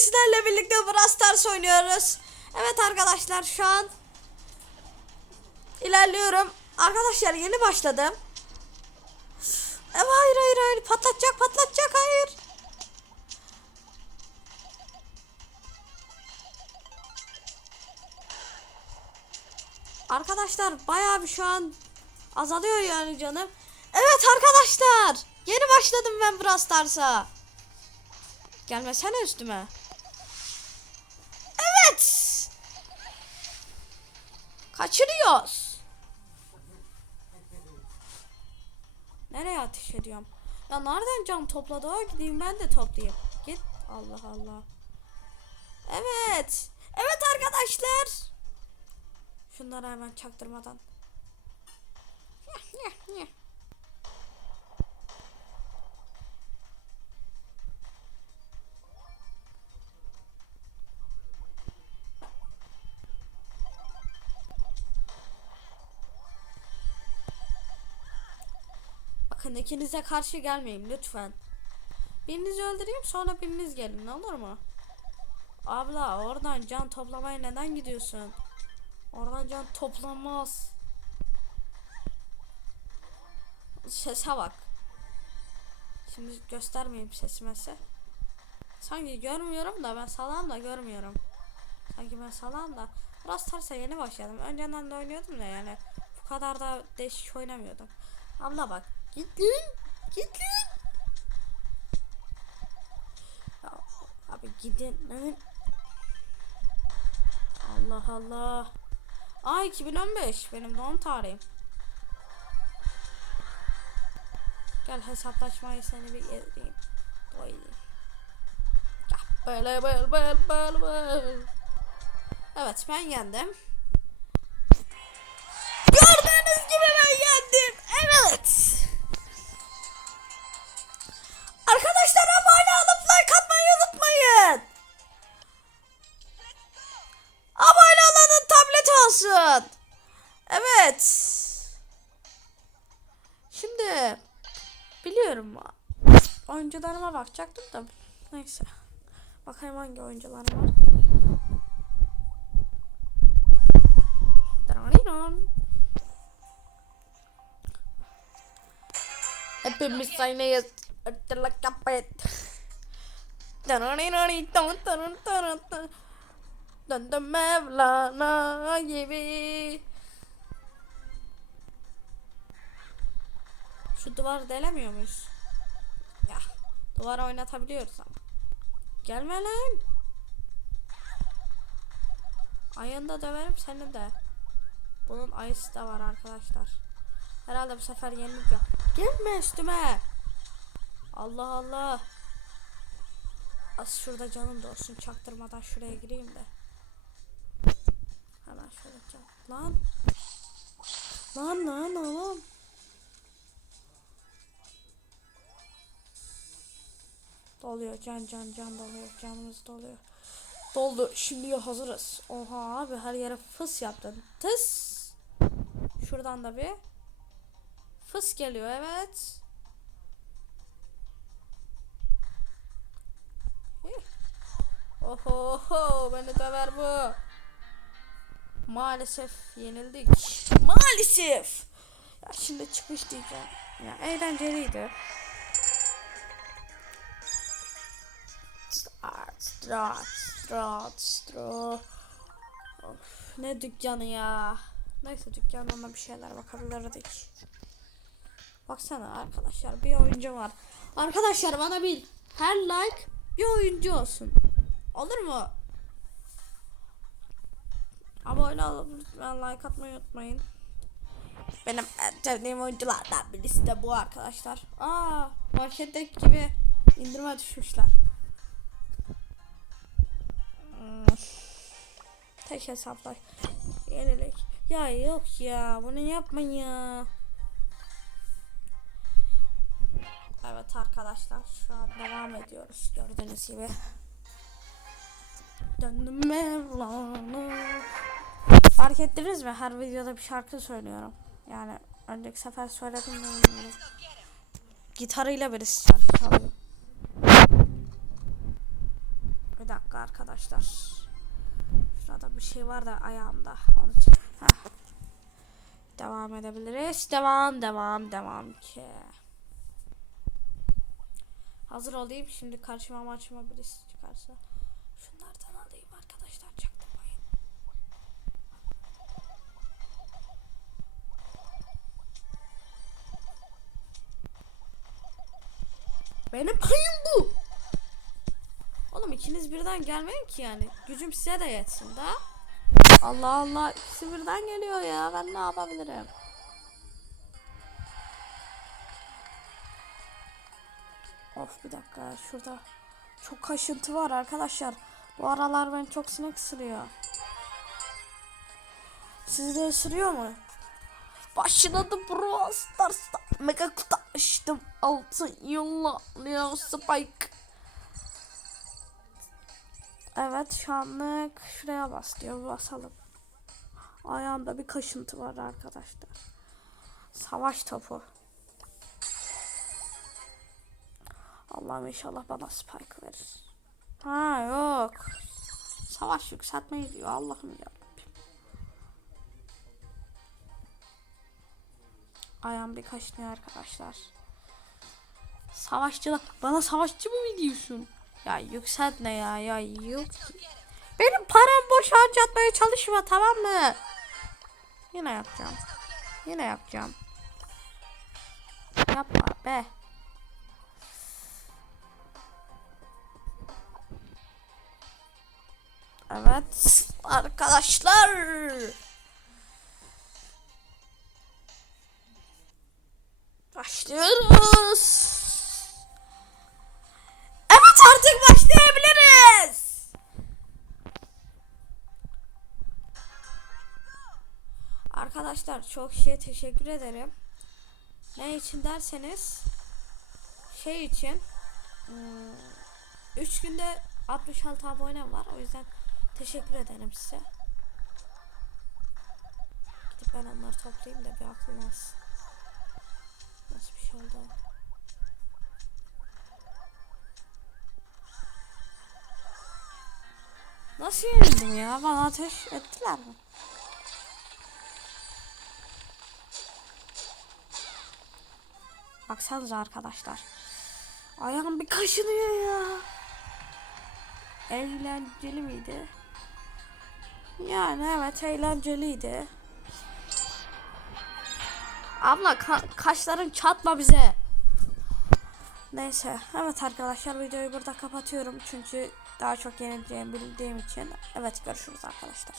sizlerle birlikte Brawl Stars oynuyoruz. Evet arkadaşlar şu an ilerliyorum. Arkadaşlar yeni başladım. Evet, hayır hayır hayır patlatacak patlatacak hayır. Arkadaşlar bayağı bir şu an azalıyor yani canım. Evet arkadaşlar yeni başladım ben Brawl Stars'a. Gelmesene üstüme. Kaçırıyoruz. Nereye ateş ediyorum? Ya nereden can topladı o? Gideyim ben de toplayayım. Git. Allah Allah. Evet. Evet arkadaşlar. Şunları hemen çaktırmadan. Bakın ikinize karşı gelmeyin lütfen. Birinizi öldüreyim sonra biriniz gelin olur mu? Abla oradan can toplamaya neden gidiyorsun? Oradan can toplanmaz. Sese bak. Şimdi göstermeyeyim sesmesi. Sanki görmüyorum da ben salam da görmüyorum. Sanki ben salam da. Biraz terse yeni başladım. Önceden de oynuyordum da yani. Bu kadar da değişik oynamıyordum. Abla bak. Git lan. Git lan. Abi gidin lan. Allah Allah. Aa 2015 benim doğum tarihim. Gel hesaplaşmayı seni bir. Gel böyle böyle böyle böyle böyle. Evet ben yendim. Biliyorum oyuncularıma bakacaktım da neyse. Bakayım hangi oyuncularım var. Hepimiz aynıyız. Ötürlük ton. Döndüm Mevlana gibi. Şu duvarı delemiyor muyuz? Duvara oynatabiliyoruz ama. Gelme lan. Ayında döverim seni de. Bunun ayısı da var arkadaşlar. Herhalde bu sefer yenileceğim. Gelme üstüme. Allah Allah. Az şurada canım da olsun çaktırmadan şuraya gireyim de. Hemen şöyle can. Lan. Lan lan oğlum. Doluyor can can can doluyor. Canımız doluyor. Doldu. Şimdi hazırız. Oha abi her yere fıs yaptın. Tıs. Şuradan da bir fıs geliyor evet. Oho ho beni döver bu. Maalesef yenildik. Maalesef. Ya şimdi çıkış diyeceğim. Ya eğlenceliydi. Start, start, start. Of, ne dükkanı ya. Neyse dükkanına bir şeyler bakabilirdik. Baksana arkadaşlar bir oyuncu var. Arkadaşlar bana bir her like bir oyuncu olsun. Olur mu? Abone olup lütfen like atmayı unutmayın. Benim en sevdiğim oyunculardan birisi de bu arkadaşlar. Aa, marketteki gibi indirime düşmüşler. Tek hesaplar. Yenilik. Ya yok ya bunu yapmayın ya. Evet arkadaşlar şu an devam ediyoruz gördüğünüz gibi. Döndüm Mevlana. Fark ettiniz mi? Her videoda bir şarkı söylüyorum. Yani önceki sefer söyledim mi bilmiyorum. Gitarıyla birisi şarkı çalıyor. Bir dakika arkadaşlar. Şurada bir şey var da ayağımda. Onun için. Devam edebiliriz. Devam, devam, devam ki. Hazır olayım. Şimdi karşıma maçıma birisi çıkarsa. Şunlardan alayım arkadaşlar. Çaktırmayın. Benim payım bu. İkiniz birden gelmeyin ki yani. Gücüm size de yetsin da. Allah Allah ikisi birden geliyor ya. Ben ne yapabilirim? Of bir dakika şurada çok kaşıntı var arkadaşlar. Bu aralar beni çok sinek ısırıyor. Sizi de ısırıyor mu? Başladı Brawl Stars'ta. Mega kutu açtım. Altın yolla. Leo Spike. Evet şu anlık şuraya bas diyor. Basalım. Ayağımda bir kaşıntı var arkadaşlar. Savaş topu. Allah'ım inşallah bana spike verir. Ha yok. Savaş yükseltmeyi diyor Allah'ım ya. Ayağım bir kaşınıyor arkadaşlar. Savaşçılar. Bana savaşçı mı diyorsun? Ya yükselt ne ya ya yok. Benim param boş harcatmaya çalışma tamam mı? Yine yapacağım. Yine yapacağım. Yapma be. Evet arkadaşlar. Arkadaşlar çok şey teşekkür ederim. Ne için derseniz şey için 3 günde 66 abonem var. O yüzden teşekkür ederim size. Gidip ben onları toplayayım da bir aklım olsun. Nasıl bir şey oldu? Nasıl yenildim ya? Bana ateş ettiler mi? Baksanıza arkadaşlar. Ayağım bir kaşınıyor ya. Eğlenceli miydi? Yani evet eğlenceliydi. Abla ka- kaşların çatma bize. Neyse evet arkadaşlar videoyu burada kapatıyorum çünkü daha çok yenileceğimi bildiğim için. Evet görüşürüz arkadaşlar.